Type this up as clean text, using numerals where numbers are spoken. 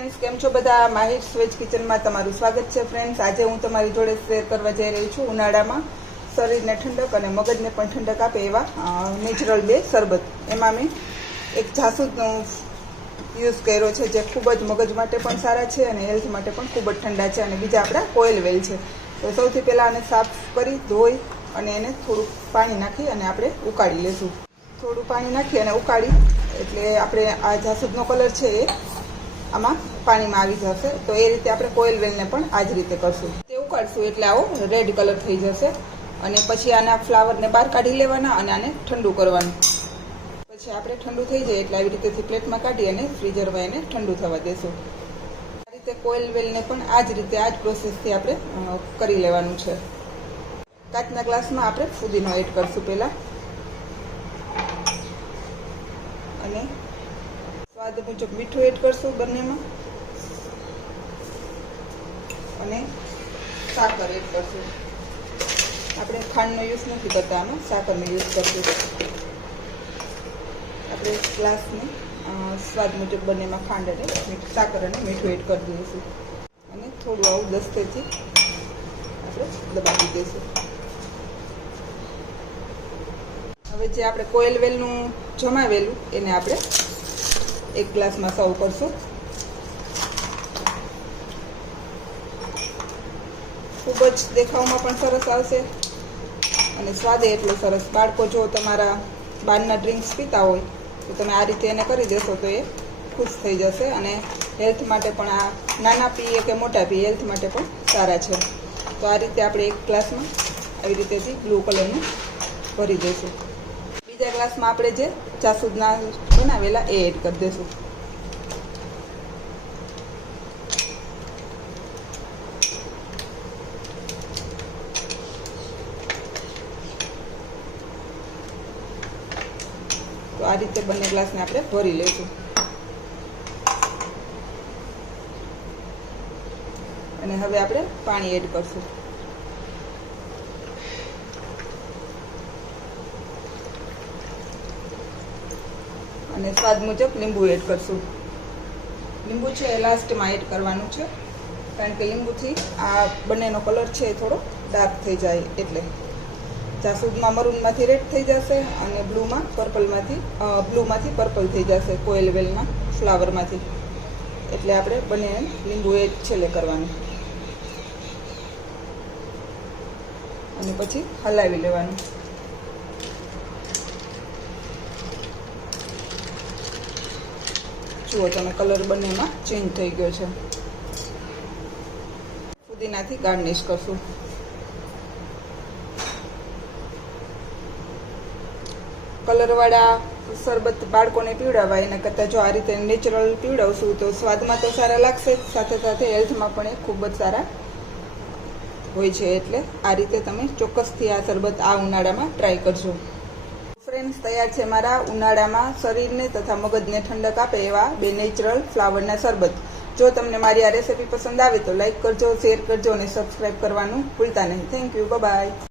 Friends, કેમ છો બધા? માહિર સ્વેજ કિચનમાં તમારું સ્વાગત છે. ફ્રેન્ડ્સ, આજે હું તમારી જોડે શેર કરવા જઈ રહી છું ઉનાળામાં શરીરને ઠંડક અને મગજને પણ ઠંડક આપે એવા નેચરલ બે શરબત. એમાં મેં એક જાસૂદનો યુઝ કર્યો છે, જે ખૂબ જ મગજ માટે પણ સારા છે અને હેલ્થ માટે પણ ખૂબ જ ઠંડા છે. અને બીજા આપણા કોયલ વેલ છે. તો સૌથી પહેલાં આને સાફ કરી ધોઈ અને એને થોડુંક પાણી નાખી અને આપણે ઉકાળી લેશું. થોડું પાણી નાખી અને ઉકાળી એટલે આપણે આ જાસૂદનો કલર છે એ આમાં પાણીમાં આવી જશે. તો એ રીતે આપણે કોયલ વેલને પણ આ જ રીતે કરશું. તે ઉકાળશું એટલે આવો રેડ કલર થઈ જશે. અને પછી આના ફ્લાવરને બહાર કાઢી લેવાના અને આને ઠંડુ કરવાનું. પછી આપણે ઠંડુ થઈ જાય એટલે આવી રીતેથી પ્લેટમાં કાઢી અને ફ્રીઝરમાં એને ઠંડુ થવા દેશું. આ રીતે કોયલ વેલને પણ આ જ રીતે આ જ પ્રોસેસથી આપણે કરી લેવાનું છે. કાચના ગ્લાસમાં આપણે ફુદીનો એડ કરશું પહેલાં, અને સ્વાદ મુજબ મીઠું એડ કરશું બંનેમાં, અને સાકર એડ કરશું. આપણે ખાંડનો યુઝ નથી કરતા, આમાં સાકરનો યુઝ કરશું. આપણે ગ્લાસને સ્વાદ મુજબ બંનેમાં ખાંડ અને સાકર અને મીઠું એડ કરી દઈશું અને થોડું આવું દસ્તેથી આપણે દબાવી દઈશું. હવે જે આપણે કોયલ વેલનું જમાવેલું એને આપણે એક ગ્લાસમાં સર્વ કરશું. ખૂબ જ દેખાવમાં પણ સરસ આવશે અને સ્વાદે એટલો સરસ. બાળકો જો તમારા બહારના ડ્રિંક્સ પીતા હોય તો તમે આ રીતે એને કરી દેશો તો એ ખુશ થઈ જશે. અને હેલ્થ માટે પણ આ નાના પીએ કે મોટા પીએ હેલ્થ માટે પણ સારા છે. તો આ રીતે આપણે એક ગ્લાસમાં આવી રીતેથી બ્લુ કલરનું ભરી દઈશું. બીજા ગ્લાસમાં આપણે જે જાસૂદના બનાવેલા એ એડ કરી દઈશું. તો આ રીતે બંને ગ્લાસને આપણે ભરી લઈશું. અને હવે આપણે પાણી એડ કરશું. અને સ્વાદ મુજબ લીંબુ એડ કરશું. લીંબુ છે એ લાસ્ટમાં એડ કરવાનું છે, કારણ કે લીંબુથી આ બંનેનો કલર છે એ થોડો ડાર્ક થઈ જાય. એટલે જાસૂદમાં મરૂનમાંથી રેડ થઈ જશે અને બ્લુમાંથી પર્પલ થઈ જશે કોયલ વેલના ફ્લાવરમાંથી. એટલે આપણે બંને લીંબુ એ છેલ્લે કરવાનું અને પછી હલાવી લેવાનું. જુઓ તમે, કલર બંનેમાં ચેન્જ થઈ ગયો છે. ફુદીનાથી ગાર્નિશ કરશું. કલરવાળા શરબત બાળકોને પીવડાવવા એના કરતાં જો આ રીતે નેચરલ પીવડાવશું તો સ્વાદમાં તો સારા લાગશે, સાથે સાથે હેલ્થમાં પણ એ ખૂબ જ સારા હોય છે. એટલે આ રીતે તમે ચોક્કસથી આ શરબત આ ઉનાળામાં ટ્રાય કરજો. ફ્રેન્ડ્સ, તૈયાર છે મારા ઉનાળામાં શરીરને તથા મગજને ઠંડક આપે એવા બે નેચરલ ફ્લાવરના શરબત. જો તમને મારી આ રેસીપી પસંદ આવે તો લાઈક કરજો, શેર કરજો અને સબસ્ક્રાઈબ કરવાનું ભૂલતા નહીં. Thank you. બાય.